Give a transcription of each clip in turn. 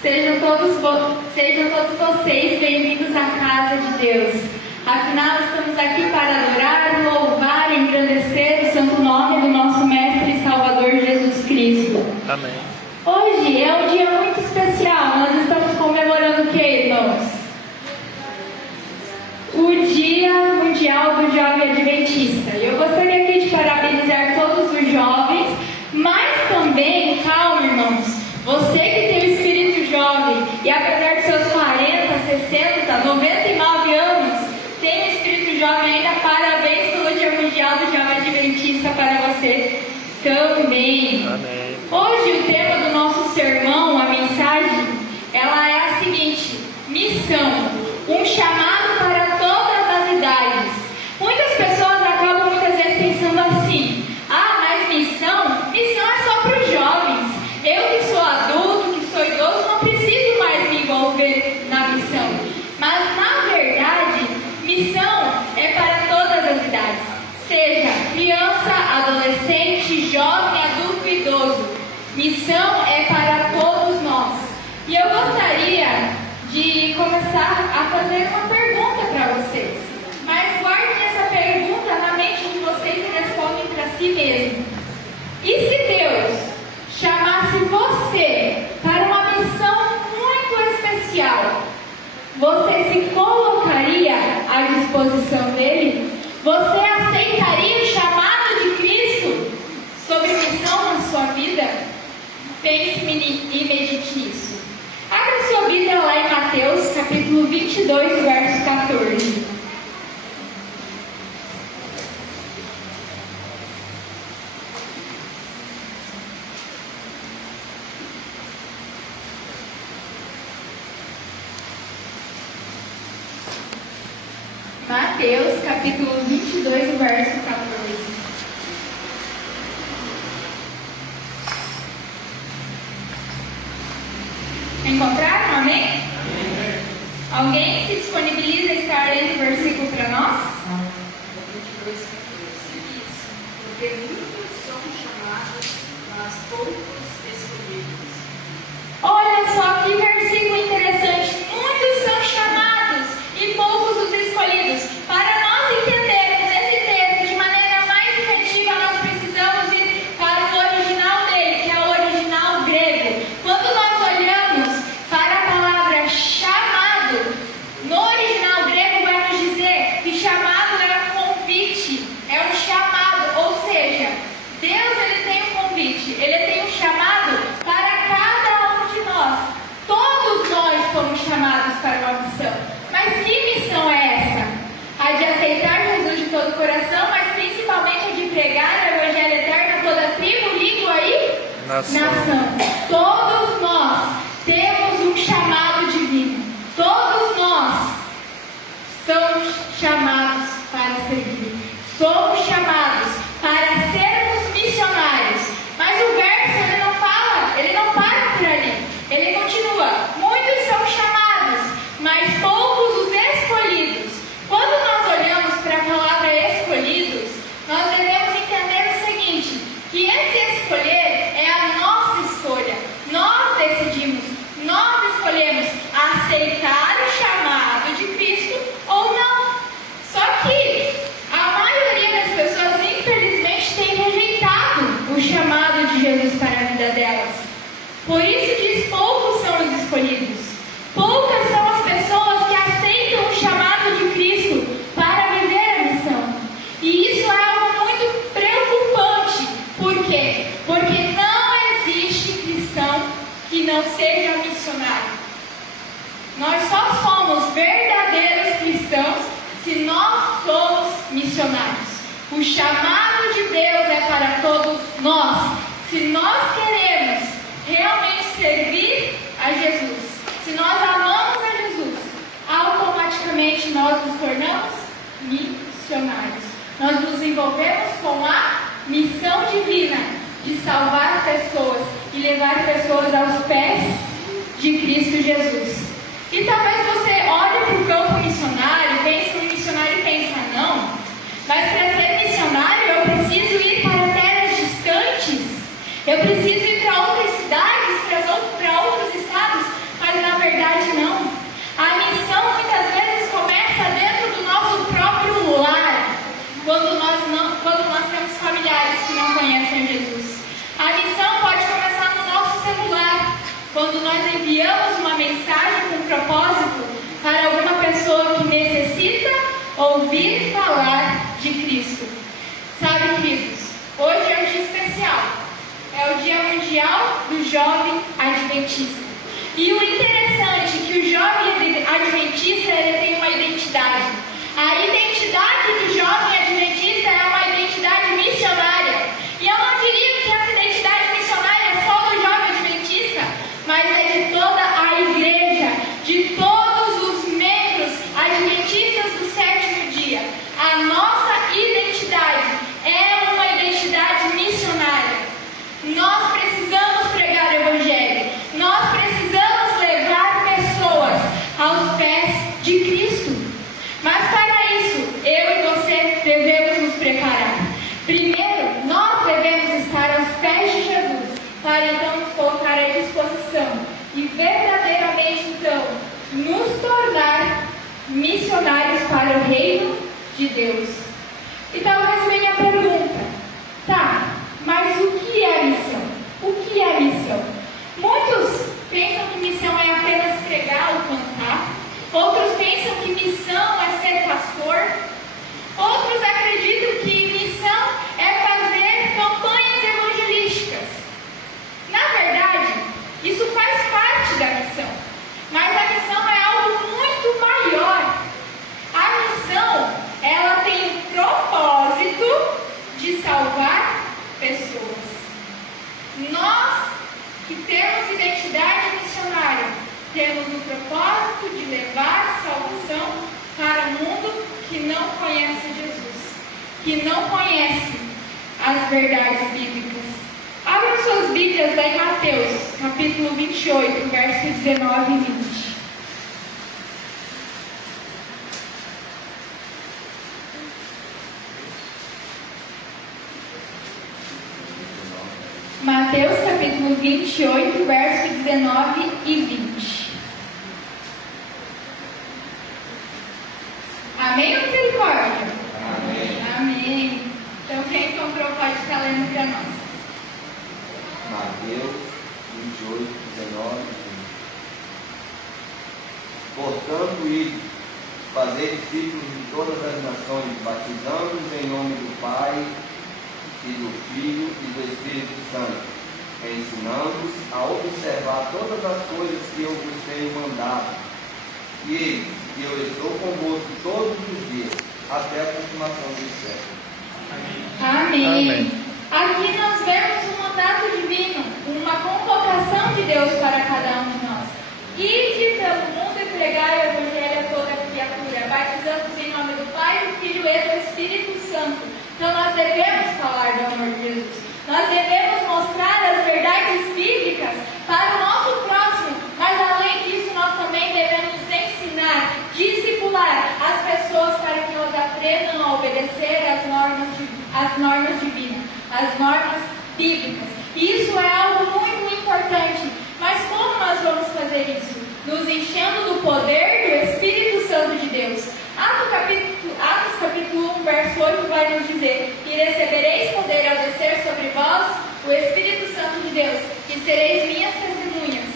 Sejam todos vocês bem-vindos à casa de Deus. Afinal, estamos aqui para adorar, louvar e engrandecer o santo nome do nosso Mestre e Salvador Jesus Cristo. Amém. Hoje é um dia muito especial. Nós estamos comemorando o que, irmãos? O Dia Mundial do Jovem Adventista. E eu gostaria aqui de parabenizar todos os jovens, mas também, calma, irmãos, você que tem o espírito jovem e apesar de seus 40, 60, 99 anos, tem o espírito jovem ainda, parabéns pelo Dia Mundial do Jovem Adventista para você também. Amém. Hoje o tema do nosso sermão, a mensagem, ela é a seguinte: missão, um chamado para todas as idades. Muitas pessoas acabam muitas vezes pensando assim: mas missão é só para os jovens. Eu que sou adulto, que sou idoso, não preciso mais me envolver na missão. Mas na verdade, missão é para todas as idades. Seja criança, adolescente, jovem, adulto e idoso. Missão é para todos nós. E eu gostaria de começar a fazer uma pergunta para vocês. Mas guardem essa pergunta na mente de vocês e respondem para si mesmos. E se Deus chamasse você para uma missão muito especial, você se colocaria à disposição dele? Você aceitaria o chamado de Cristo sobre missão na sua vida? Pense e medite nisso. Abra sua Bíblia lá em Mateus, capítulo 22, verso 14. Mateus, capítulo 22, verso 14. Encontraram? Amém? Amém. Alguém se disponibiliza a estar lendo o versículo para nós? 22, 14. Isso. Porque muitos são chamados, mas poucos escolhidos. Olha só que versículo interessante. Muitos são chamados e poucos os escolhidos. Para nós entendermos esse texto de maneira mais efetiva, nós precisamos ir para o original dele, que é o original grego. Quando nós olhamos para a palavra chamado, no original grego vai nos dizer que chamado é um convite, é um chamado, ou seja, Deus ele tem um convite, ele tem um chamado para cada um de nós. Todos nós fomos chamados para uma missão. Mas que missão é essa? A de aceitar Jesus de todo o coração, mas principalmente a de pregar o Evangelho eterno a toda tribo, língua e nação. Todos nós temos um chamado divino. Todos nós somos chamados para servir. Somos chamados para sermos missionários. Mas o verso ele não fala, ele não para por ali. Ele continua: muitos são chamados, mas poucos os escolhidos. Quando nós olhamos para a palavra escolhidos, nós devemos entender o seguinte: que esse escolher é a nossa escolha. Nós decidimos, nós escolhemos aceitar o chamado de Cristo ou não. Só que a maioria das pessoas, infelizmente, tem rejeitado o chamado de Jesus para a vida delas. Por isso diz: poucos são os escolhidos. Poucas são as pessoas que aceitam o chamado de Cristo para viver a missão. E isso é algo muito preocupante. Por quê? Porque não existe cristão que não seja missionário. Nós só somos verdadeiros cristãos se nós somos missionários. O chamado de Deus é para todos nós. Se nós queremos realmente servir a Jesus, se nós amamos a Jesus, automaticamente nós nos tornamos missionários. Nós nos envolvemos com a missão divina de salvar pessoas e levar pessoas aos pés de Cristo Jesus. E talvez você olhe para o campo missionário, pense no missionário e pense: não, mas para ser missionário eu preciso ir para terras distantes, eu preciso ir para outras cidades, quando nós enviamos uma mensagem com propósito para alguma pessoa que necessita ouvir falar de Cristo. Sabe, queridos, hoje é um dia especial. É o Dia Mundial do Jovem Adventista. E o interessante é que o jovem adventista ele tem uma identidade. A identidade do jovem adventista é uma identidade missionária. E eu não diria que essa identidade missionária é só do jovem adventista, mas é de toda a igreja, de todos os membros adventistas do sétimo dia. A nossa identidade é uma identidade missionária. Nós precisamos pregar o Evangelho. Nós precisamos levar pessoas aos pés de Cristo. Mas para isso, eu e você devemos nos preparar. Primeiro, nós devemos estar aos pés de Jesus, para então nos colocar à disposição e verdadeiramente então nos tornar missionários para o reino de Deus. E talvez venha a pergunta, mas o que é missão? O que é missão? Muitos pensam que missão é apenas pregar ou cantar. Outros pensam que missão é ser pastor. Outros acreditam que missão é fazer campanhas evangelísticas. Na verdade, isso faz parte da missão. Mas a missão é algo muito maior. A missão, ela tem o propósito de salvar pessoas. Nós que temos identidade missionária, temos o propósito de levar salvação para um mundo que não conhece Jesus, que não conhece as verdades bíblicas. Abram suas Bíblias lá em Mateus, capítulo 28, verso 19 e 20. Mateus capítulo 28, verso 19 e 20. Amém ou misericórdia? Amém. Amém. Então quem encontrou pode estar lendo para nós. Mateus 28, 19 e 20. Portanto, ide, fazer discípulos de todas as nações, batizando-os em nome do Pai, e do Filho e do Espírito Santo, ensinando-os a observar todas as coisas que eu vos tenho mandado. E eis que eu estou convosco todos os dias, até a consumação dos séculos. Amém. Aqui nós vemos um mandato divino, uma convocação de Deus para cada um de nós. Ide pelo mundo e pregai o Evangelho a toda criatura, batizando-os em nome do Pai, do Filho e do Espírito Santo. Então nós devemos falar do amor de Jesus. Nós devemos mostrar as verdades bíblicas para o nosso próximo. Mas além disso, nós também devemos ensinar, discipular as pessoas para que elas aprendam a obedecer as normas divinas, as normas bíblicas. Isso é algo muito importante. Mas como nós vamos fazer isso? Nos enchendo do poder do Espírito Santo de Deus. Atos capítulo 1, verso 8 vai nos dizer: e recebereis poder ao descer sobre vós o Espírito Santo de Deus, e sereis minhas testemunhas,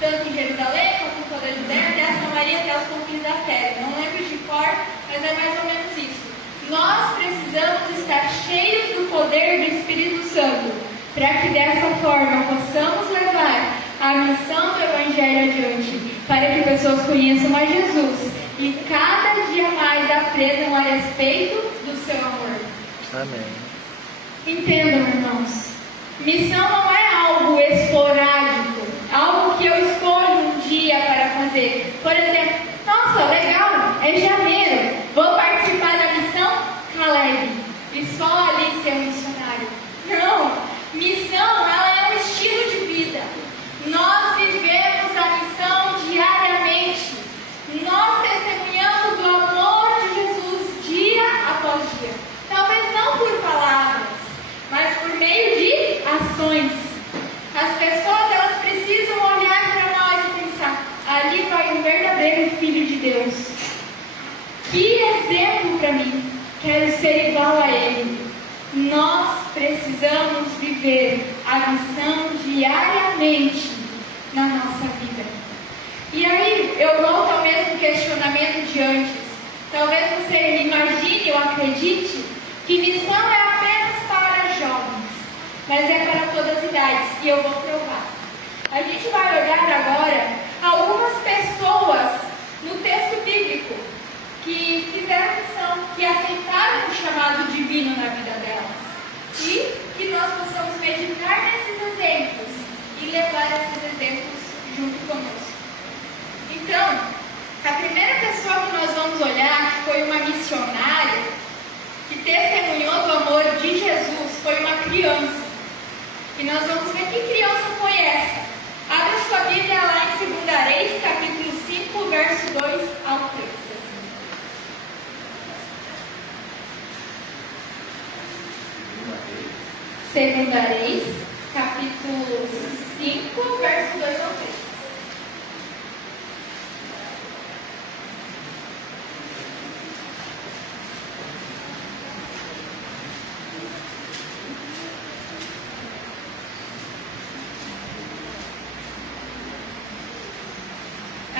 tanto em Jerusalém como em toda a Judéia, até a Samaria, até os confins da terra. Não lembro de cor, mas é mais ou menos isso. Nós precisamos estar cheios do poder do Espírito Santo, para que dessa forma possamos levar a missão do Evangelho adiante, para que pessoas conheçam a Jesus e cada dia mais aprendam a respeito do seu amor. Amém. Entendam, irmãos, missão não é algo esporádico, algo que eu escolho um dia para fazer. Por exemplo, nossa, legal, é janeiro, vou participar da missão Caleb e só ali ser um missionário. Não, missão ela é um estilo de vida. Nós vivemos a missão diariamente. Nós testemunhamos o amor de Jesus dia após dia. Talvez não por palavras, mas por meio de ações. As pessoas elas precisam olhar para nós e pensar: ali vai um verdadeiro Filho de Deus. Que exemplo para mim. Quero ser igual a Ele. Nós precisamos viver a missão diariamente na nossa que missão é apenas para jovens, mas é para todas as idades, e eu vou provar. A gente vai olhar agora algumas pessoas no texto bíblico que fizeram missão, que aceitaram o chamado divino na vida delas, e que nós possamos meditar nesses exemplos e levar esses exemplos junto conosco. Então, a primeira pessoa que nós vamos olhar, que foi uma missionária, que testemunhou do amor de Jesus, foi uma criança. E nós vamos ver que criança foi essa. Abra sua Bíblia lá em 2 Reis, capítulo 5, verso 2 ao 3. Segunda Reis, capítulo 5, verso 2 ao 3.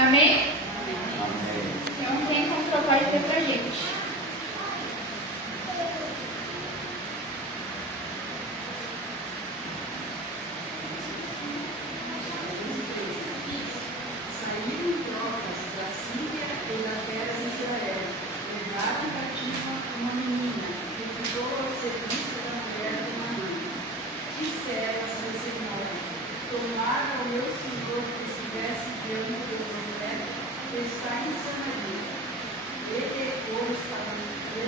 Amém? Amém. Então, quem encontrou pode ter pra gente. Saíram tropas da Síria e da terra de Israel, levaram cativa uma menina que ficou ao serviço da mulher de Manaim. Disseram a seu senhor: tomara o meu senhor que estivesse diante do profeta que está em Samaria. Ele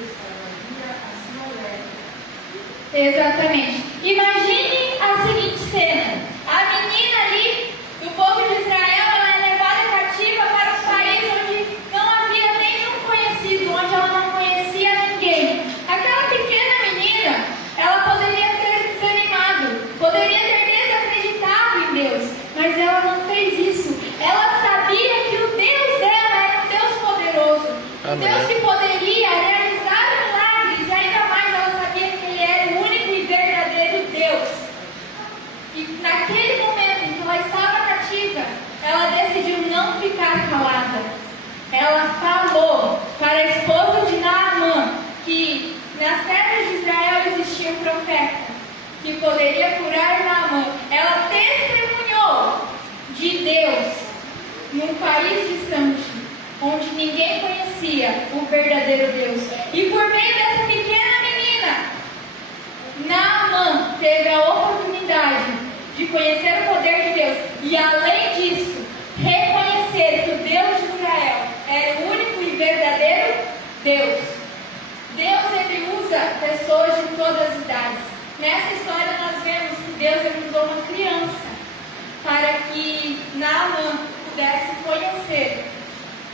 estaria assim alegre. Exatamente. Imagine a seguinte cena. A menina ali, do povo de Israel, ela é levada cativa para um país onde não havia nenhum conhecido, onde ela não conhecia ninguém. Aquela pequena menina, ela poderia ter desanimado, poderia ter desacreditado em Deus, mas ela não fez isso. Ela sabia que o Deus dela era um Deus poderoso, um Deus que poderia realizar milagres, e ainda mais ela sabia que Ele era o único e verdadeiro Deus. E naquele momento em que ela estava cativa, ela decidiu não ficar calada. Ela falou para a esposa de Naamã que nas terras de Israel existia um profeta que poderia curar Naamã. Ela testemunhou de Deus num país distante, onde ninguém conhecia o verdadeiro Deus. E por meio dessa pequena menina, Naamã teve a oportunidade de conhecer o poder de Deus e, além disso, reconhecer que o Deus de Israel era o único e verdadeiro Deus. Deus, Ele usa pessoas de todas as idades. Nessa história nós vemos que Deus ele usou uma criança para que Naamã pudesse conhecer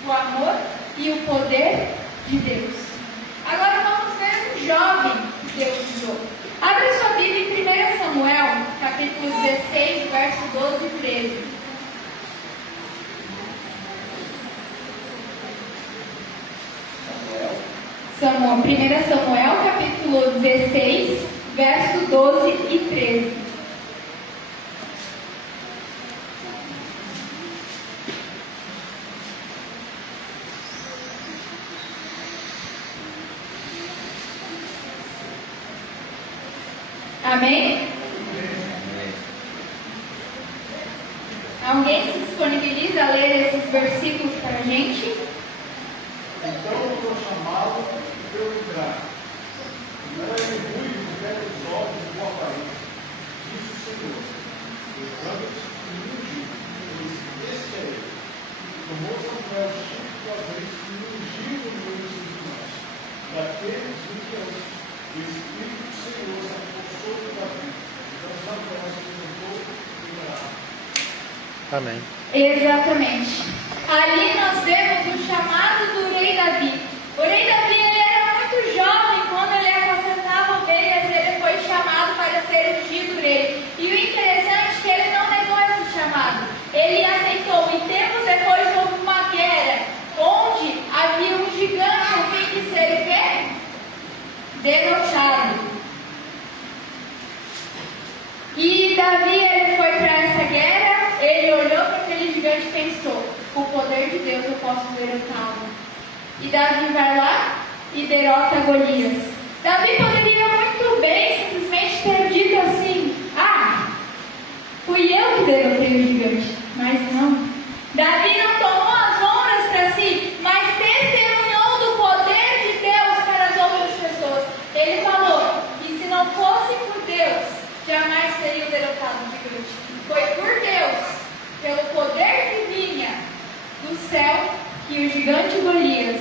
o amor e o poder de Deus. Agora vamos ver um jovem que Deus usou. Abre sua Bíblia em 1 Samuel, capítulo 16, verso 12 e 13. Samuel. 1 Samuel, capítulo 16, verso 12 e 13. Amém? Amém. Alguém se disponibiliza a ler esses versículos para a gente? Então eu sou chamado e perguntar: não é muito de belos olhos e boa aparência, disse o Senhor. Levanta-te e ungiu, pois este é ele. Tomou Samuel os chifres do azeite e ungiu no meio dos seus irmãos. Daqueles 20 anos, o Espírito do Senhor se apossou sobre Davi. Então Samuel se levantou e orava. Amém. Exatamente. Ali nós vemos o chamado do rei Davi. O rei Davi ele era muito jovem quando ele apacentava ovelhas, ele foi chamado para ser ungido rei. E o interessante é que ele não negou esse chamado. Ele aceitou. E tempos depois houve uma guerra onde havia um gigante a fim de ser o quê? Derrotado. E Davi ele foi para essa guerra, ele olhou para aquele gigante e pensou: com o poder de Deus eu posso derrotá-lo. E Davi vai lá e derrota Golias. Davi poderia muito bem simplesmente ter dito assim: ah, fui eu que derrotei o gigante. Mas não. Davi não tomou as honras para si, mas testemunhou do poder de Deus para as outras pessoas. Ele falou que se não fosse por Deus, jamais seria derrotado o gigante. Foi por Deus, pelo poder que vinha do céu, que o gigante Golias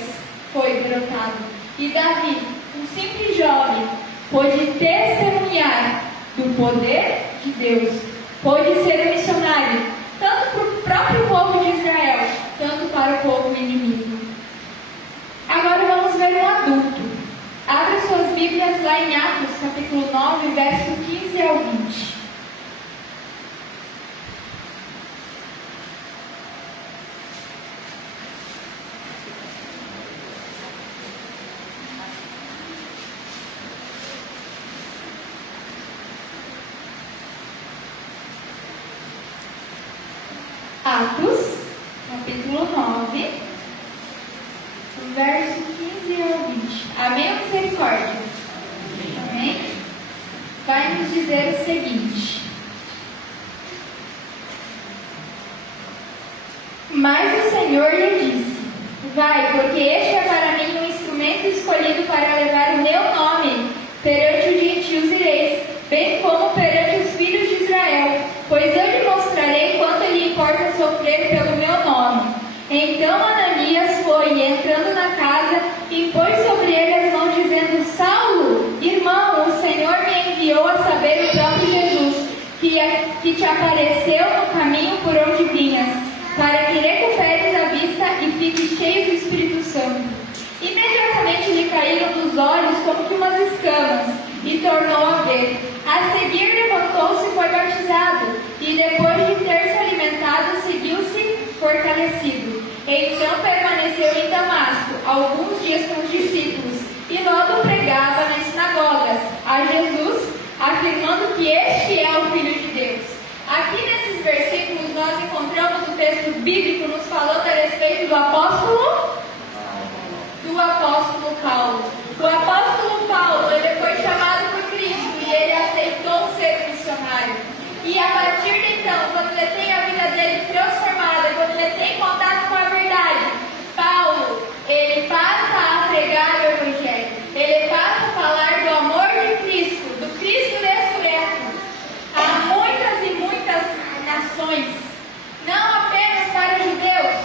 foi derrotado. E Davi, um simples jovem, pôde testemunhar do poder de Deus. Pôde ser um missionário, tanto para o próprio povo de Israel, tanto para o povo inimigo. Agora vamos ver um adulto. Abra suas Bíblias lá em Atos, capítulo 9, verso 15 ao 20. Atos, capítulo 9, verso 15 ao 20. Amém ou misericórdia? Amém? Vai nos dizer o seguinte: mas o Senhor lhe disse: vai, porque este é para mim um instrumento escolhido para levar o meu nome perante os gentios ireis, bem como perante os filhos de Israel, pois eu lhe mostrarei quanto lhe importa sofrer pelo meu nome. Então Ananias foi, entrando na casa, e pôs sobre ele as mãos, dizendo: Saulo, irmão, o Senhor me enviou a saber o próprio Jesus, que te apareceu no caminho por onde vinhas, para que recuperes a vista e fiques cheio do Espírito Santo. Imediatamente lhe caíram dos olhos como que umas escamas, e tornou a ver. A seguir levantou-se e foi batizado, e depois de ter se alimentado, seguiu-se fortalecido. Então permaneceu em Damasco alguns dias com os discípulos, e logo pregava nas sinagogas a Jesus, afirmando que este é o Filho de Deus. Aqui nesses versículos nós encontramos o texto bíblico nos falando a respeito do apóstolo Paulo. O apóstolo Paulo, ele foi chamado por Cristo e ele aceitou ser missionário. E a partir de então, quando ele tem a vida dele transformada, quando ele tem contato com a verdade, Paulo, ele passa a pregar o Evangelho. Ele passa a falar do amor de Cristo, do Cristo ressurreto, a muitas e muitas nações, não apenas para judeus,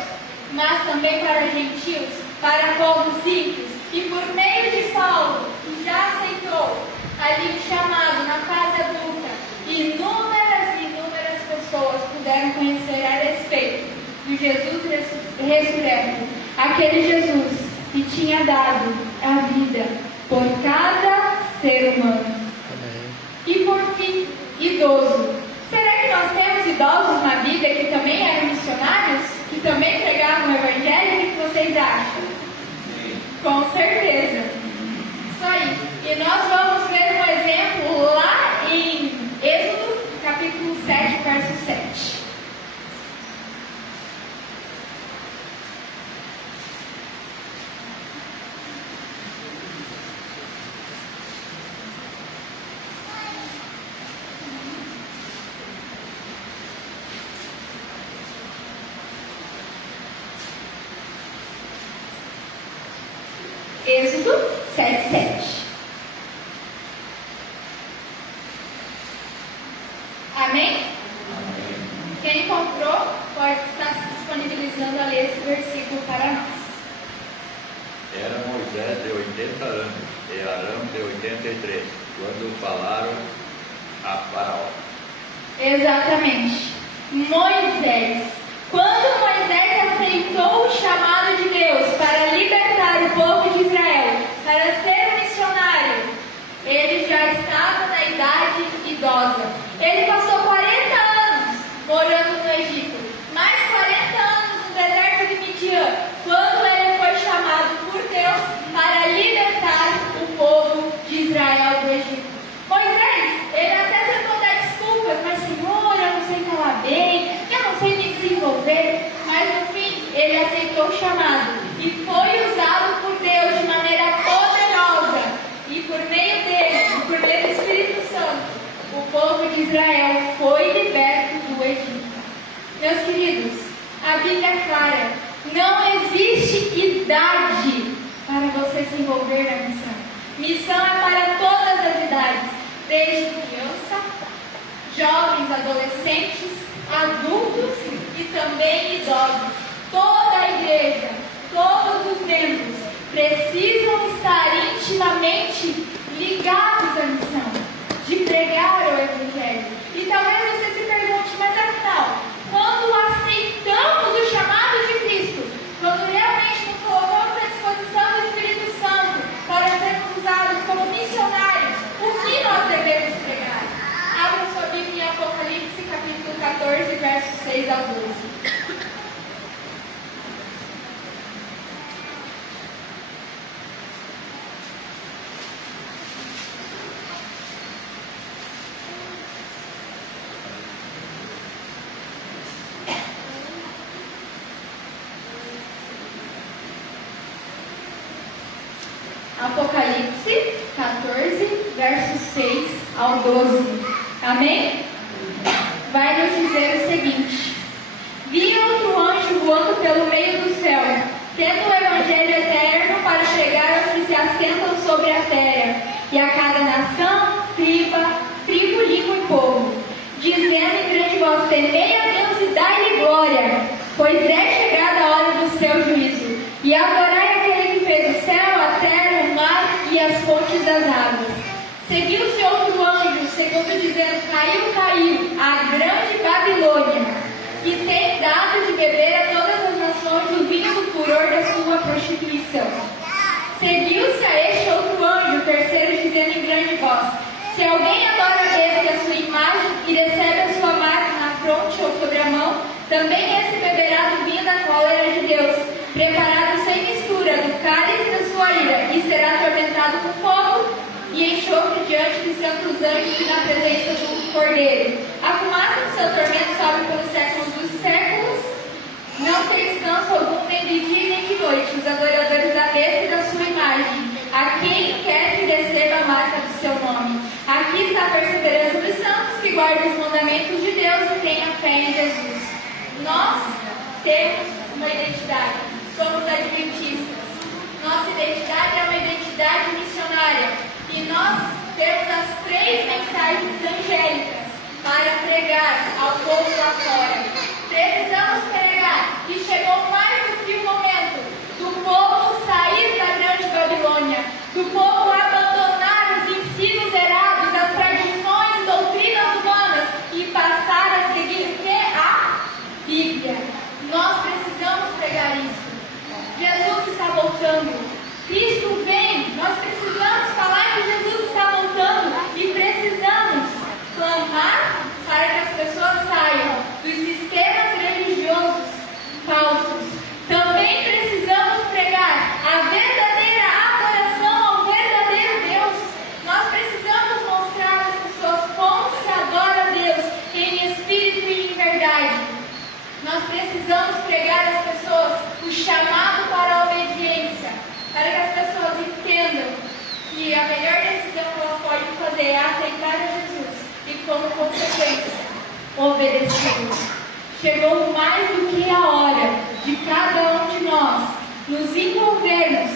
mas também para gentios, para povos simples. E por meio de Paulo, que já aceitou ali o chamado na fase adulta, inúmeras e inúmeras pessoas puderam conhecer a respeito do Jesus ressurreto, aquele Jesus que tinha dado a vida por cada ser humano. Amém. E por fim, idoso. Será que nós temos idosos na Bíblia que também eram missionários? Que também pregavam o Evangelho? O que vocês acham? Com certeza. Isso aí. E nós vamos ver um exemplo lá em Êxodo, capítulo 7, verso 7. Êxodo 7:7. Amém? Quem encontrou pode estar se disponibilizando a ler esse versículo para nós. Era Moisés de 80 anos e Arão de 83, quando falaram a Faraó. Exatamente. Moisés. Quando Moisés aceitou o chamado de Deus para libertar o povo de Israel, para ser um missionário, ele já estava na idade idosa. Ele passou 40 anos morando no Egito, mais 40 anos no deserto de Midian, quando ele foi chamado por Deus para libertar o povo de Israel do Egito. Moisés, ele até tentou dar desculpas, mas Senhor, eu não sei falar bem, eu não sei me desenvolver, mas no fim ele aceitou o chamado e foi usado por Deus de maneira poderosa. E por meio povo de Israel foi liberto do Egito. Meus queridos, a Bíblia é clara. Não existe idade para você se envolver na missão. Missão é para todas as idades, desde criança, jovens, adolescentes, adultos e também idosos. Toda a igreja, todos os membros precisam estar intimamente ligados à missão de pregar o Evangelho. E talvez você se pergunte, mas afinal, quando aceitamos o chamado de Cristo, quando realmente nos colocamos à disposição do Espírito Santo para sermos usados como missionários, o que nós devemos pregar? Abra sua Bíblia em Apocalipse, capítulo 14, versos 6 ao 12. Apocalipse 14, versos 6 ao 12. Amém? Vai nos dizer o seguinte: vi outro anjo voando pelo meio do céu, tendo o Evangelho eterno para pregar aos que se assentam sobre a terra, e a cada nação, tribo, língua e povo, dizendo em grande voz: temei a Deus e dai-lhe glória, pois é chegada a hora do seu juízo, e adorai aquele que fez o céu, a terra, o mar e as fontes das águas. Seguiu-se outro anjo, segundo dizendo: caiu, a grande Babilônia, que tem dado de beber a todas as nações o vinho do furor da sua prostituição. Seguiu-se a este outro anjo, terceiro, dizendo em grande voz: se alguém adora a besta e a sua imagem, e recebe a sua marca na fronte ou sobre a mão, também esse beberá do vinho da cólera de Deus, preparado sem mistura do cálice da sua ira, e será atormentado com fogo e enxofre diante dos santos anjos e na presença do Cordeiro. A fumaça do seu tormento sobe pelos séculos dos séculos, não tem descanso algum, nem de dia nem de noite, os adoradores da besta e da sua imagem, a quem quer que receba a marca do seu nome. Aqui está a perseverança dos santos, que guardam os mandamentos de Deus e têm a fé em Jesus. Nós temos uma identidade, somos adventistas. Nossa identidade é uma identidade missionária. E nós temos as 3 mensagens angélicas para pregar ao povo lá fora. Precisamos pregar que chegou mais do que o momento do povo sair da grande Babilônia, do povo abandonar os ensinos errados, as tradições e doutrinas humanas e passar a seguir o que? A Bíblia. Nós precisamos pregar isso. Jesus está voltando. Cristo vem, nós precisamos falar que Jesus está voltando e precisamos clamar para que as pessoas saiam dos sistemas religiosos falsos. Também precisamos pregar a verdadeira adoração ao verdadeiro Deus. Nós precisamos mostrar às pessoas como se adora a Deus em espírito e em verdade. Nós precisamos pregar às pessoas o chamado para a obediência, para que as pessoas entendam que a melhor decisão que elas podem fazer é aceitar a Jesus e, como consequência, obedecer. Chegou mais do que a hora de cada um de nós nos envolvermos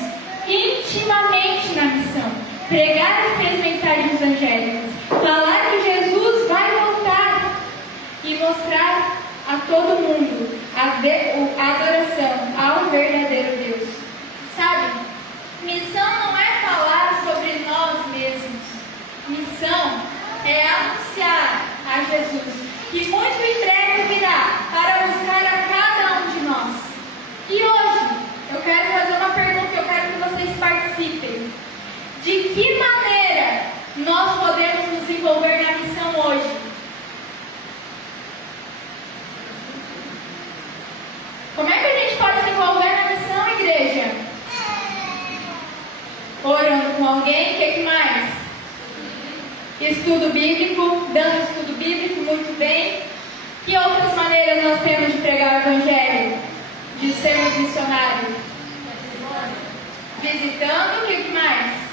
intimamente na missão, pregar as 3 mensagens angélicas, falar que Jesus vai voltar e mostrar a todo mundo a adoração ao verdadeiro Deus. Sabe, missão não é falar sobre nós mesmos. Missão é anunciar a Jesus, que muito em breve virá para buscar a cada um de nós. E hoje, eu quero fazer uma pergunta, eu quero que vocês participem. De que maneira nós podemos nos envolver na missão hoje? Como é que a gente pode se envolver na missão, igreja? Orando com alguém, o que mais? Estudo bíblico, dando estudo bíblico, muito bem. Que outras maneiras nós temos de pregar o Evangelho? De sermos missionários? Visitando, o que mais?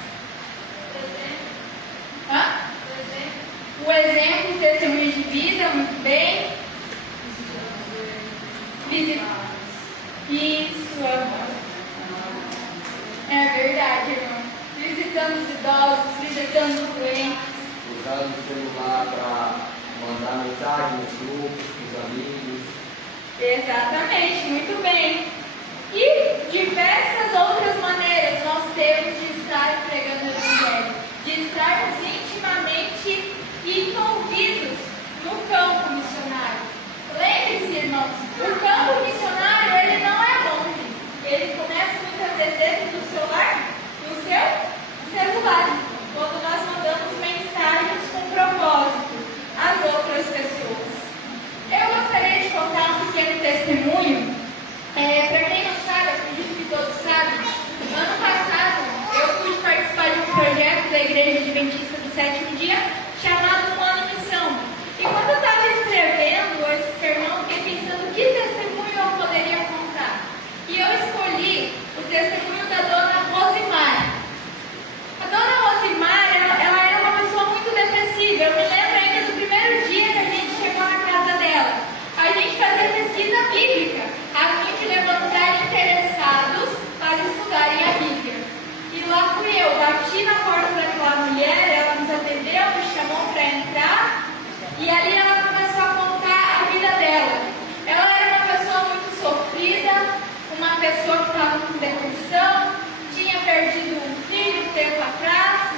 O exemplo, o testemunho de vida, muito bem. Isso, irmão. É verdade, irmão. Visitando os idosos, visitando os doentes. Usando o celular para mandar mensagem nos grupos, com os amigos. Exatamente, muito bem. E diversas outras maneiras nós temos de estar pregando o Evangelho, de estarmos intimamente envolvidos no campo missionário. Lembre-se, irmãos, o campo missionário ele não é longe. Ele começa muitas vezes dentro do seu lar, no seu celular, quando nós mandamos mensagens com propósito às outras pessoas. Eu gostaria de contar um pequeno testemunho. Para quem não sabe, acredito que todos sabem, ano passado eu pude participar de um projeto da Igreja Adventista do Sétimo Dia chamado Um Ano em Missão. E quando eu estava escrevendo esse sermão, fiquei pensando que testemunho eu poderia contar. E eu escolhi o testemunho da dona Rosimar. A dona Rosimar, ela era uma pessoa muito depressiva. Eu me lembro ainda do primeiro dia que a gente chegou na casa dela. A gente fazia pesquisa bíblica, a fim de levantar interessados para estudarem a Bíblia. E lá fui eu, bati na porta daquela mulher, ela nos atendeu, me chamou para entrar, e ali ela começou a contar a vida dela. Ela era uma pessoa muito sofrida, uma pessoa que estava com depressão, tinha perdido um filho um tempo atrás,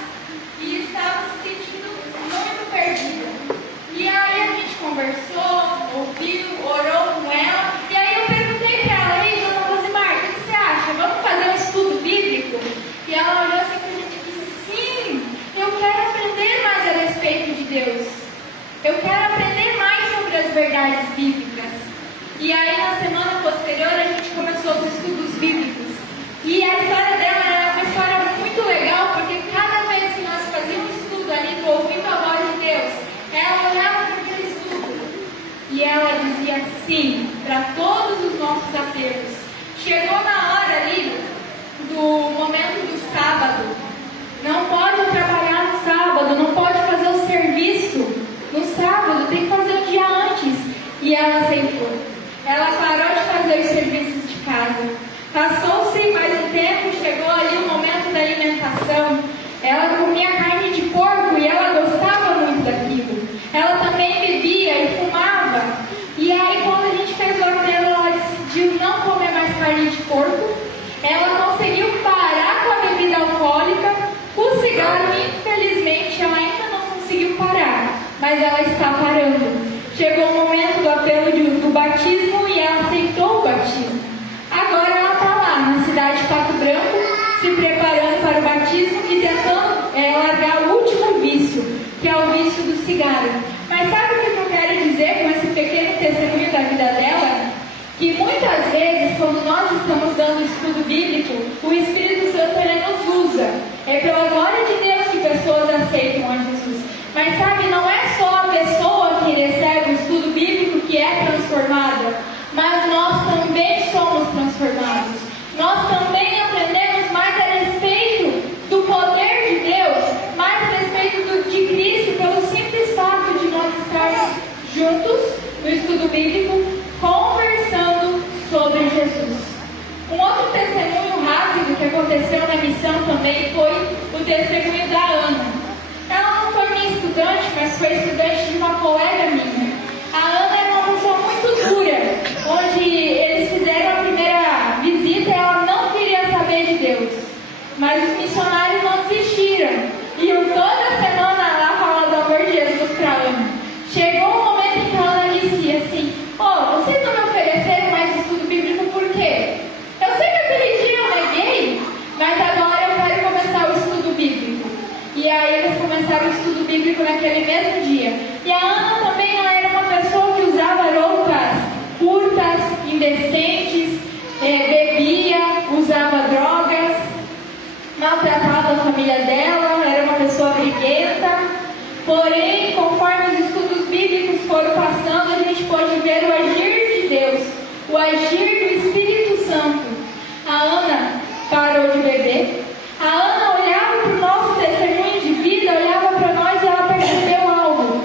e estava se sentindo muito perdida. E aí a gente conversou, ouviu, orou com ela, e aí eu perguntei para ela: ei, dona Rosimar, o que você acha? Vamos fazer um estudo bíblico? E ela olhou assim para a gente e disse: sim, eu quero aprender mais a respeito de Deus. Eu quero aprender mais sobre as verdades bíblicas. E aí na semana posterior a gente começou os estudos bíblicos. E a história dela era uma história muito legal, porque cada vez que nós fazíamos estudo ali, ouvindo a voz de Deus, ela olhava para aquele estudo e ela dizia sim para todos os nossos apelos. Chegou na hora ali do momento do sábado. Não pode trabalhar no sábado, não pode fazer o serviço no sábado, tem que fazer um dia antes. E ela aceitou. Ela parou de fazer os serviços de casa. Passou-se mais um tempo, chegou ali o momento da alimentação. Ela comia carne de porco e ela gostava muito daquilo. Ela também bebia e fumava. E aí quando a gente fez o apelo, ela decidiu não comer mais carne de porco. Ela conseguiu parar com a bebida alcoólica. O cigarro, infelizmente, ela ainda não conseguiu parar, mas ela está parando. Chegou o momento do apelo do batismo e ela aceitou o batismo. Agora ela está lá na cidade de Pato Branco, se preparando para o batismo e tentando largar o último vício, que é o vício do cigarro. Mas sabe o que eu quero dizer com esse pequeno testemunho da vida dela? Que muitas vezes, quando nós estamos dando estudo bíblico, o Espírito Santo ele nos usa. É pela glória de Deus que pessoas aceitam a Jesus. Mas sabe, não é só a pessoa que recebe o estudo bíblico que é transformada, mas nós também somos transformados. Nós também aprendemos mais a respeito do poder de Deus, mais a respeito de Cristo, pelo simples fato de nós estarmos juntos no estudo bíblico, conversando sobre Jesus. Um outro testemunho rápido que aconteceu na missão também foi o testemunho da Ana. Ela não foi minha estudante, mas foi estudante de uma colega minha. A Ana era uma pessoa muito dura, onde eles fizeram a primeira visita e ela não queria saber de Deus. Mas os missionários não desistiram. E toda semana lá falando do amor de Jesus para a Ana. Chegou um momento em que a Ana disse assim: vocês não me ofereceram mais estudo bíblico por quê? Eu sei que aquele dia eu neguei, mas agora eu quero começar o estudo bíblico. E aí eles começaram o estudo bíblico naquele mesmo dia. E a Ana também ela era uma pessoa que usava roupas curtas, indecentes, bebia, usava drogas, maltratava a família dela, era uma pessoa briguenta. Porém, conforme os estudos bíblicos foram passando, a gente pôde ver o agir de Deus, o agir do Espírito Santo. A Ana parou de beber. A Ana olhava para o nosso testemunho de vida, olhava para nós e ela percebeu algo.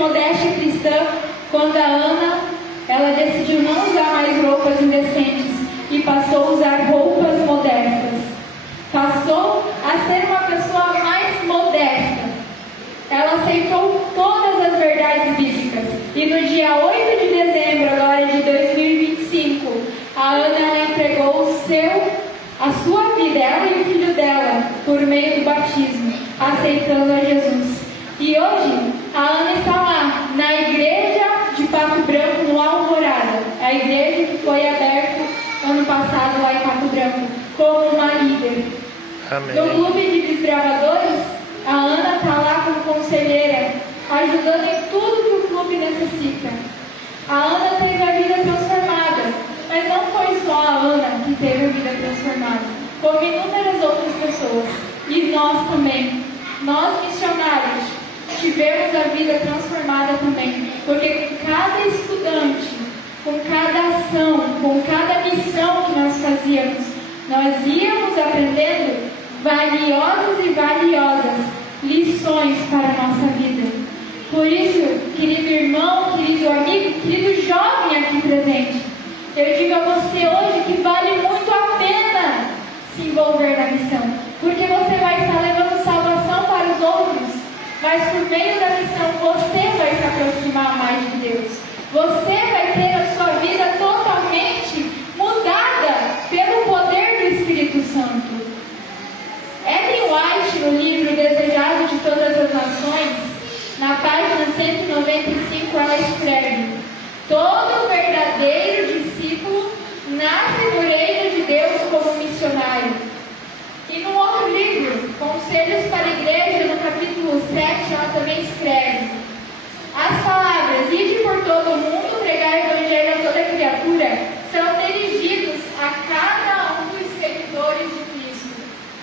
modéstia cristã quando a Ana, ela decidiu não usar mais roupas indecentes e passou a usar roupas modestas. Passou a ser uma pessoa mais modesta. Ela aceitou todas as verdades bíblicas. E no dia 8 de dezembro agora de 2025, a Ana ela entregou a sua vida, ela e o filho dela, por meio do batismo, aceitando a Jesus. E hoje, a Ana está lá, na igreja de Pato Branco, no Alvorada. A igreja que foi aberta ano passado lá em Pato Branco, como uma líder. Amém. No clube de desbravadores, a Ana está lá como conselheira, ajudando em tudo que o clube necessita. A Ana teve a vida transformada, mas não foi só a Ana que teve a vida transformada, como inúmeras outras pessoas. E nós também, nós missionários, tivemos a vida transformada também, porque com cada estudante, com cada ação, com cada missão que nós fazíamos, nós íamos aprendendo valiosas e valiosas lições para a nossa vida. Por isso, querido irmão, querido amigo, querido jovem aqui presente, eu digo a você hoje que vale muito a pena se envolver na missão, porque você vai estar levando salvação para os outros, mas por meio da missão você vai se aproximar mais de Deus. Você vai ter a sua vida totalmente mudada pelo poder do Espírito Santo. Ellen White, no livro Desejado de Todas as Nações, na página 195, ela escreve: todo verdadeiro discípulo nasce no reino de Deus como missionário. E no outro livro, Conselhos para a Igreja, no capítulo 7, ela também escreve: as palavras, ide por todo o mundo, pregar o evangelho a toda criatura, são dirigidos a cada um dos seguidores de Cristo.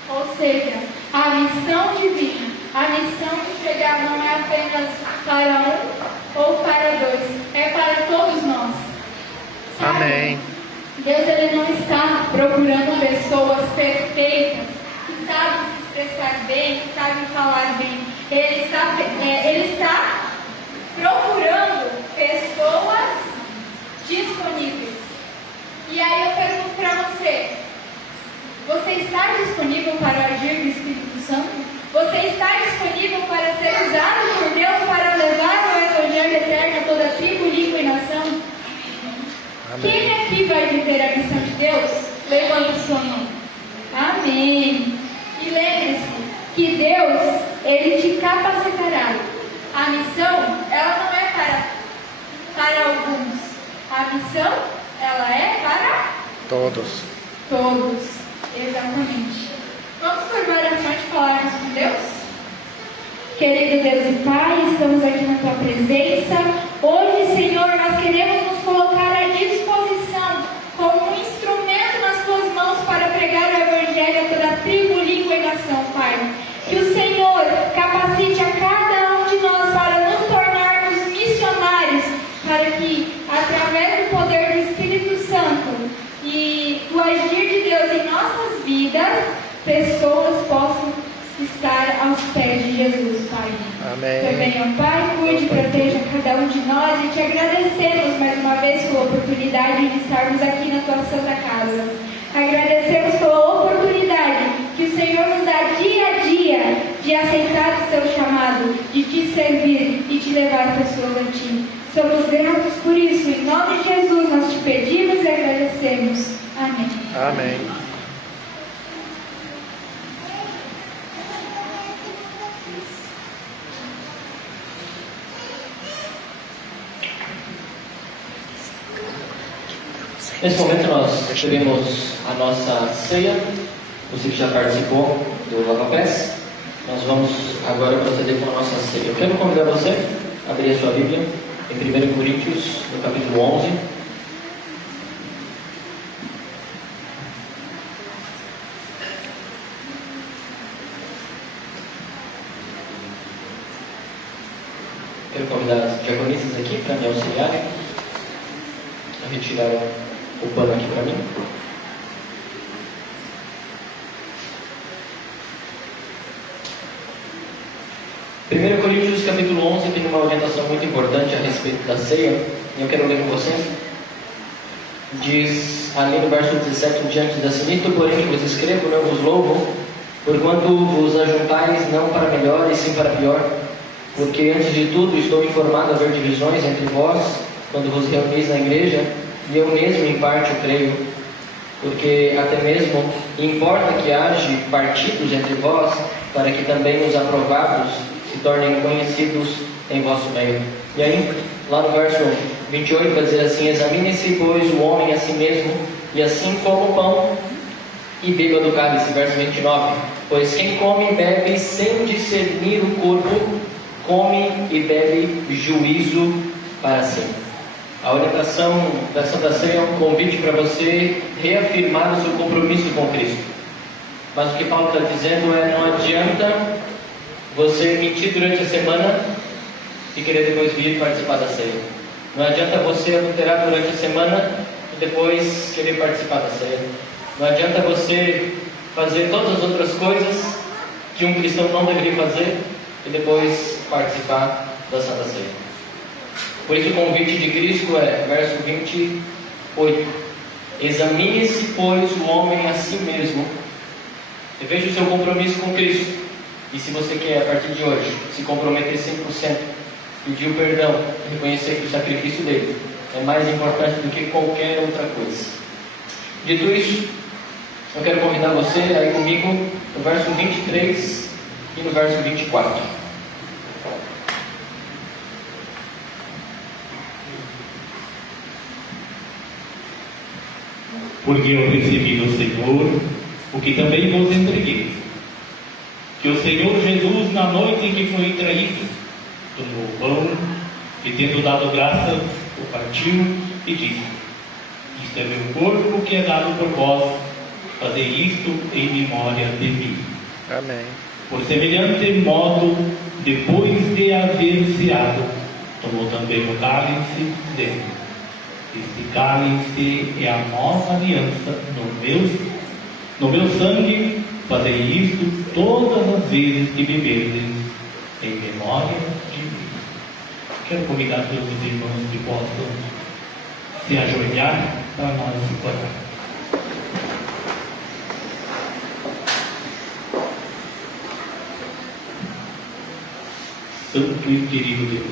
Ou seja, a missão divina, a missão de pregar não é apenas para um ou para dois, é para todos nós. Sabe? Amém. Deus ele não está procurando pessoas perfeitas, que sabem se expressar bem, que sabem falar bem. Ele está procurando pessoas disponíveis. E aí eu pergunto para você: você está disponível para agir do Espírito Santo? Você está disponível para ser usado por Deus para levar o Evangelho eterno a toda tribo, língua e nação? Amém. Quem aqui vai viver a missão de Deus? Levante sua mão. Amém. E lembre-se que Deus, Ele te capacitará. A missão, ela não é para alguns. A missão, ela é para Todos. todos. Exatamente. Vamos curvar a frente e falarmos com Deus? Querido Deus e Pai, estamos aqui na Tua presença. Hoje, Senhor, nós queremos nos colocar à disposição como um instrumento nas Tuas mãos para pregar o Evangelho a toda tribo, língua e nação, Pai. Que o Senhor capacite a cada um de nós para nos tornarmos missionários, para que, através do poder do Espírito Santo e do agir de Deus em nossas vidas, pessoas possam estar aos pés de Jesus, Pai. Amém. Também, ó Pai, cuide e proteja cada um de nós e te agradecemos mais uma vez pela oportunidade de estarmos aqui na Tua Santa Casa. Agradecemos pela oportunidade que o Senhor nos dá dia a dia de aceitar o Seu chamado, de Te servir e de levar pessoas a Ti. Somos gratos por isso. Em nome de Jesus nós Te pedimos e agradecemos. Amém. Amém. Nesse momento nós teremos a nossa ceia. Você que já participou do Lava Pés, nós vamos agora proceder com a nossa ceia. Eu quero convidar você a abrir a sua Bíblia em 1 Coríntios, no capítulo 11. Quero convidar as diaconisas aqui para me auxiliarem a retirar o pano aqui para mim. 1 Coríntios capítulo 11 tem uma orientação muito importante a respeito da ceia, e eu quero ler com vocês. Diz ali no verso 17 em diante: assim, nisto porém que vos escrevo, não vos louvo, porquanto vos ajuntais não para melhor e sim para pior, porque antes de tudo estou informado a haver divisões entre vós, quando vos reunis na igreja, e eu mesmo em parte o creio, porque até mesmo importa que haja partidos entre vós, para que também os aprovados se tornem conhecidos em vosso meio. E aí, lá no verso 28 vai dizer assim: examine-se, pois, o homem a si mesmo, e assim coma o pão e beba do cálice. Verso 29, pois quem come e bebe sem discernir o corpo, come e bebe juízo para si. A orientação da Santa Ceia é um convite para você reafirmar o seu compromisso com Cristo. Mas o que Paulo está dizendo é: não adianta você mentir durante a semana e querer depois vir participar da ceia. Não adianta você adulterar durante a semana e depois querer participar da ceia. Não adianta você fazer todas as outras coisas que um cristão não deveria fazer e depois participar da Santa Ceia. Por isso o convite de Cristo é, verso 28, examine-se, pois, o homem a si mesmo, e veja o seu compromisso com Cristo. E se você quer, a partir de hoje, se comprometer 100%, pedir o perdão, reconhecer que o sacrifício dele é mais importante do que qualquer outra coisa. Dito isso, eu quero convidar você a ir comigo no verso 23 e no verso 24. Porque eu recebi do Senhor o que também vos entreguei, que o Senhor Jesus, na noite em que foi traído, tomou o pão e, tendo dado graças, o partiu e disse: isto é meu corpo que é dado por vós, fazei isto em memória de mim. Amém. Por semelhante modo, depois de haver ceado, tomou também o cálice, dizendo: este cálice é a nova aliança no meu sangue, fazei isto todas as vezes que beberdes, em memória de mim. Quero convidar todos os irmãos que possam se ajoelhar para nós orar. Santo e querido Deus,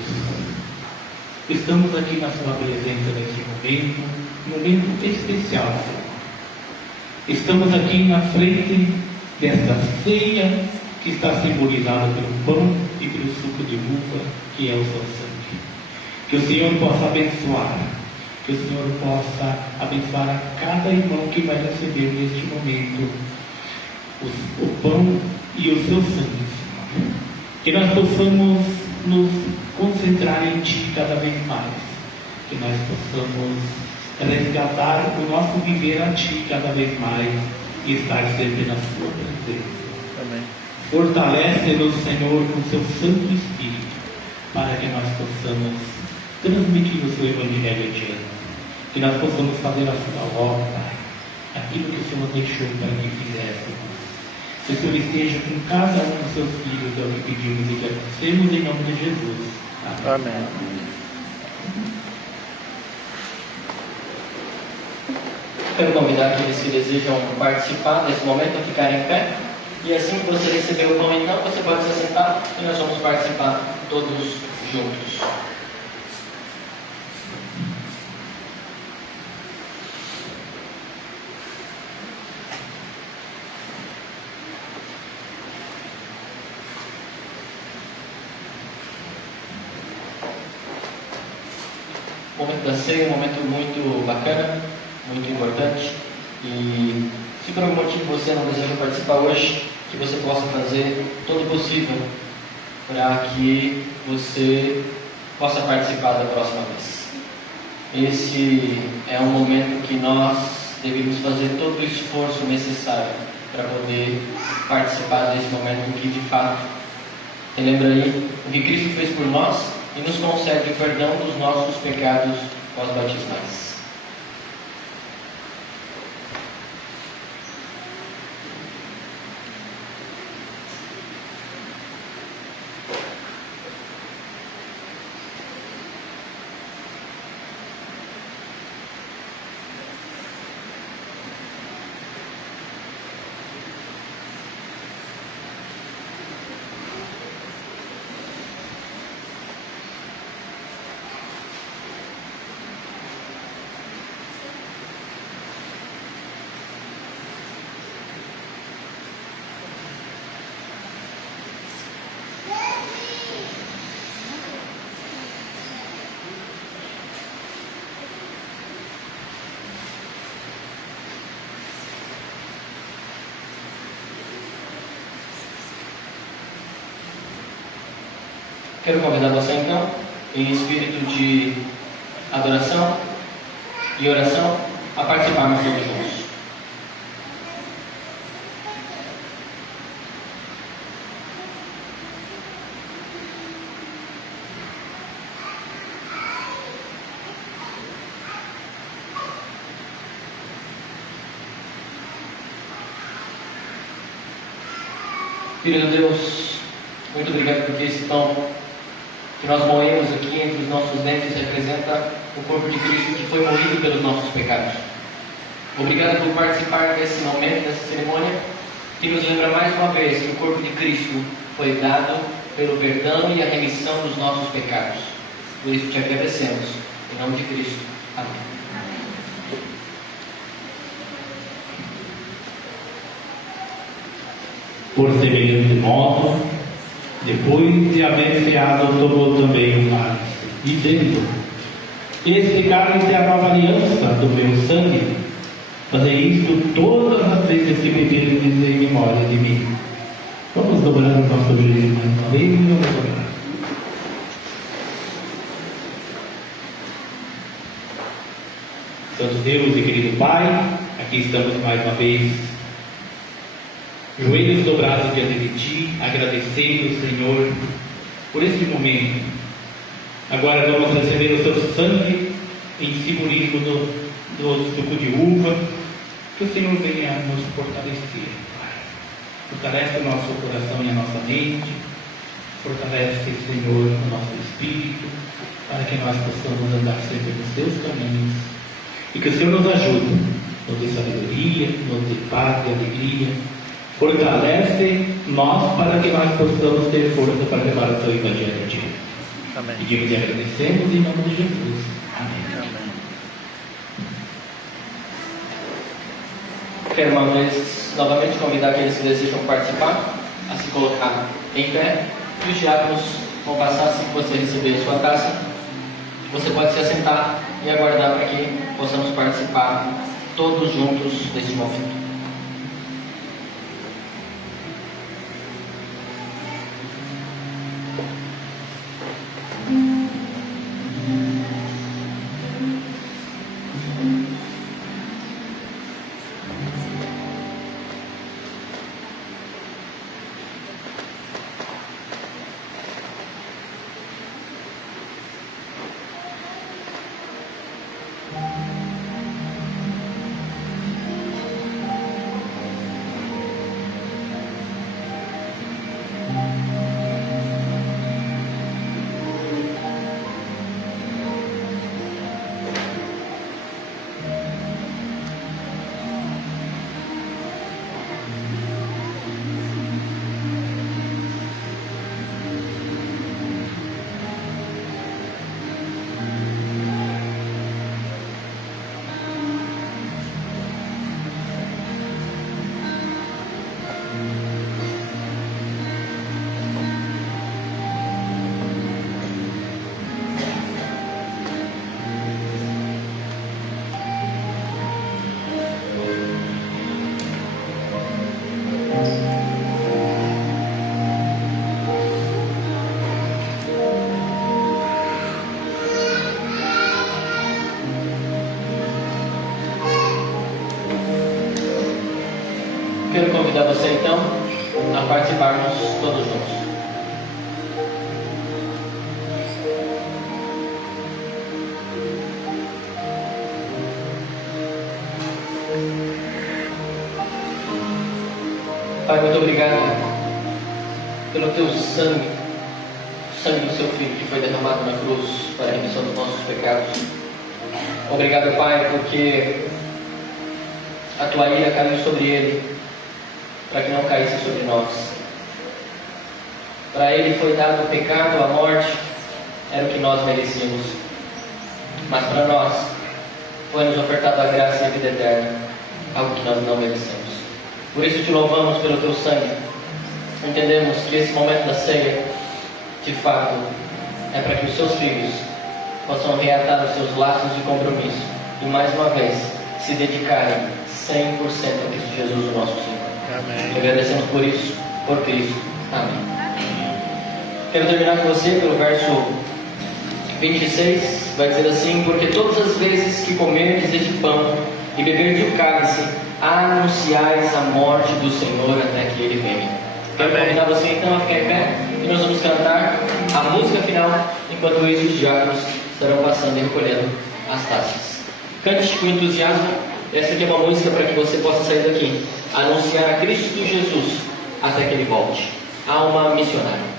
estamos aqui na Sua presença neste momento especial, Senhor. Estamos aqui na frente desta ceia que está simbolizada pelo pão e pelo suco de uva, que é o seu sangue. Que o Senhor possa abençoar, que o Senhor possa abençoar a cada irmão que vai receber neste momento o pão e o seu sangue, Senhor. Que nós possamos nos concentrar em Ti cada vez mais, que nós possamos resgatar o nosso viver a Ti cada vez mais e estar sempre na Sua presença. Amém. Fortalece-nos, Senhor, com Seu Santo Espírito, para que nós possamos transmitir o Seu Evangelho adiante, que nós possamos fazer a Sua obra, Pai, aquilo que o Senhor deixou para que fizéssemos. Que o Senhor esteja com cada um dos Seus filhos, é o que pedimos e que agradecemos em nome de Jesus. Amém. Amém. Quero convidar aqueles que desejam participar desse momento a ficarem em pé. E assim que você receber o pão, então, você pode se sentar e nós vamos participar todos juntos. O momento da ceia é um momento muito bacana, muito importante, e se por algum motivo você não deseja participar hoje, que você possa fazer todo o possível para que você possa participar da próxima vez. Esse é um momento que nós devemos fazer todo o esforço necessário para poder participar desse momento que de fato relembra aí o que Cristo fez por nós e nos concede o perdão dos nossos pecados pós-batismais. Quero convidar você então, em espírito de adoração e oração, a participarmos todos juntos. Filho de Deus, muito obrigado porque esse pão que nós moemos aqui entre os nossos dentes representa o corpo de Cristo que foi moído pelos nossos pecados. Obrigado por participar desse momento, dessa cerimônia, que nos lembra mais uma vez que o corpo de Cristo foi dado pelo perdão e a remissão dos nossos pecados. Por isso te agradecemos. Em nome de Cristo. Amém. Por semelhante modo, depois de haver ceado, tomou também o cálice, dizendo: Este cálice é a nova aliança do meu sangue. Fazei isto todas as vezes que beberdes em memória de mim. Vamos dobrar o nosso joelho mais uma vez e vamos orar. Santo Deus e querido Pai, aqui estamos mais uma vez, joelhos dobrados diante de Ti, agradecendo, Senhor, por este momento. Agora vamos receber o Teu sangue em simbolismo do suco de uva. Que o Senhor venha nos fortalecer, Pai. Fortalece o nosso coração e a nossa mente. Fortalece, Senhor, o nosso espírito, para que nós possamos andar sempre nos Teus caminhos. E que o Senhor nos ajude, nos dê sabedoria, nos dê paz e alegria. Fortalece nós para que nós possamos ter força para levar o Teu Evangelho adiante. Amém. Pedimos e agradecemos em nome de Jesus. Amém. Amém. Quero uma vez novamente convidar aqueles que desejam participar a se colocar em pé. E os diáconos vão passar assim que você receber a sua taça. Você pode se assentar e aguardar para que possamos participar todos juntos deste momento. Quero convidar você então a participarmos todos juntos. Pai, muito obrigado pelo Teu sangue, o sangue do Seu Filho que foi derramado na cruz para a remissão dos nossos pecados. Obrigado, Pai, porque a Tua ira caiu sobre Ele, para que não caísse sobre nós. Para Ele foi dado o pecado, a morte, era o que nós merecíamos. Mas para nós, foi-nos ofertada a graça e a vida eterna, algo que nós não merecemos. Por isso te louvamos pelo Teu sangue. Entendemos que esse momento da ceia, de fato, é para que os Seus filhos possam reatar os seus laços de compromisso e mais uma vez se dedicarem 100% a Cristo Jesus, o nosso Senhor. Amém. Te agradecemos por isso, por Cristo. Amém. Quero terminar com você pelo verso 26, vai dizer assim: porque todas as vezes que comerdes este pão e beberdes o cálice, anunciais a morte do Senhor até que Ele venha. Quero convidar você então a ficar em pé e nós vamos cantar a música final, enquanto isso os diáconos estarão passando e recolhendo as taças. Cante com entusiasmo. Essa aqui é uma música para que você possa sair daqui, anunciar a Cristo Jesus até que Ele volte. Alma missionária.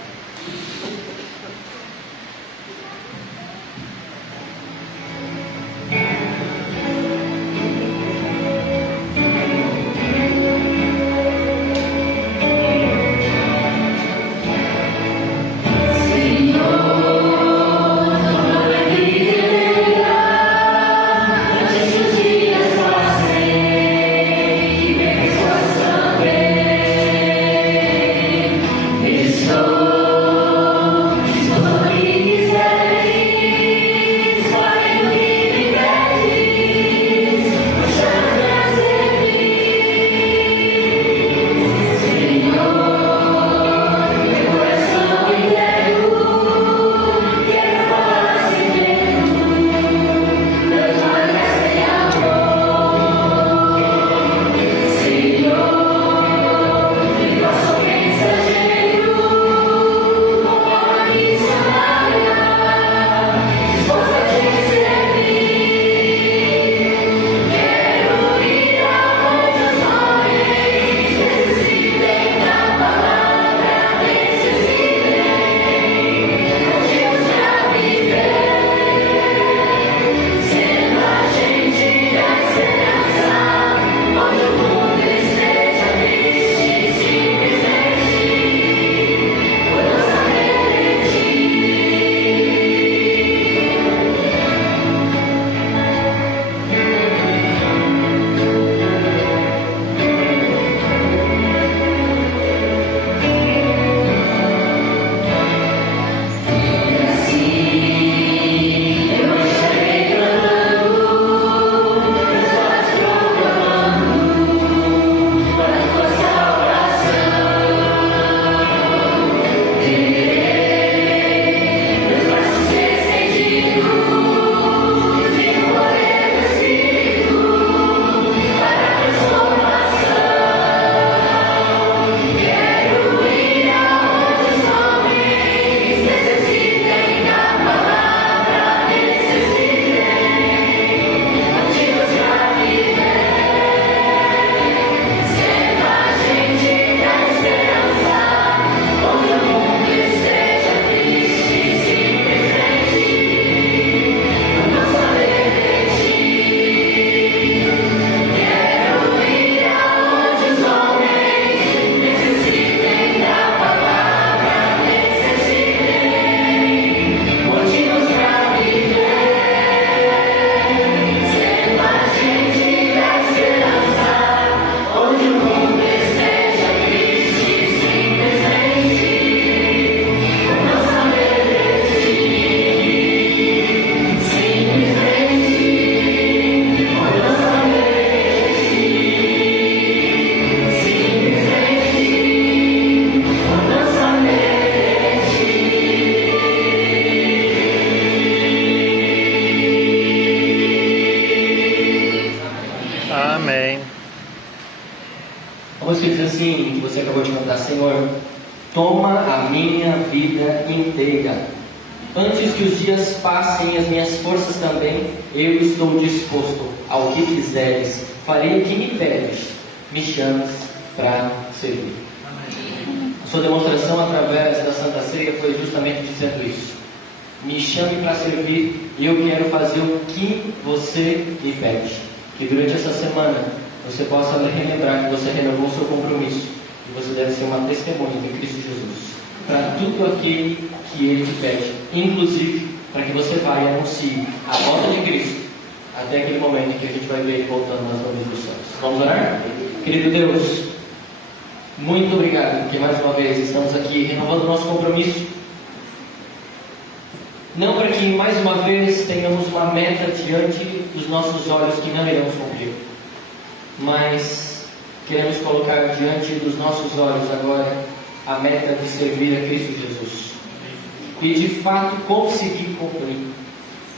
música diz assim, que você acabou de cantar: Senhor, toma a minha vida inteira. Antes que os dias passem e as minhas forças também, eu estou disposto ao que quiseres. Farei o que me pedes. Me chames para servir. A sua demonstração através da Santa Ceia foi justamente dizendo isso. Me chame para servir e eu quero fazer o que você me pede. Que durante essa semana você possa relembrar que você renovou o seu compromisso e você deve ser uma testemunha de Cristo Jesus para tudo aquilo que Ele te pede, inclusive para que você vá e anuncie a volta de Cristo até aquele momento que a gente vai ver Ele voltando nas nuvens dos céus. Vamos orar? Querido Deus, muito obrigado, porque mais uma vez estamos aqui renovando o nosso compromisso. Não para que mais uma vez tenhamos uma meta diante dos nossos olhos que não iremos cumprir, mas queremos colocar diante dos nossos olhos agora a meta de servir a Cristo Jesus. e de fato conseguir cumprir.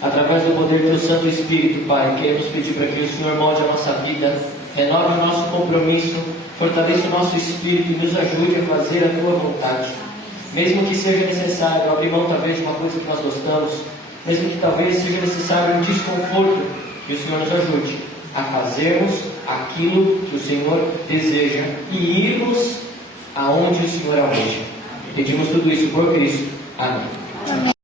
Através do poder do Santo Espírito, Pai, queremos pedir para que o Senhor molde a nossa vida, renove o nosso compromisso, fortaleça o nosso espírito e nos ajude a fazer a Tua vontade. Mesmo que seja necessário abrir mão talvez de uma coisa que nós gostamos, mesmo que talvez seja necessário um desconforto, que o Senhor nos ajude a fazermos aquilo que o Senhor deseja e irmos aonde o Senhor almeja. Pedimos tudo isso por Cristo. Amém.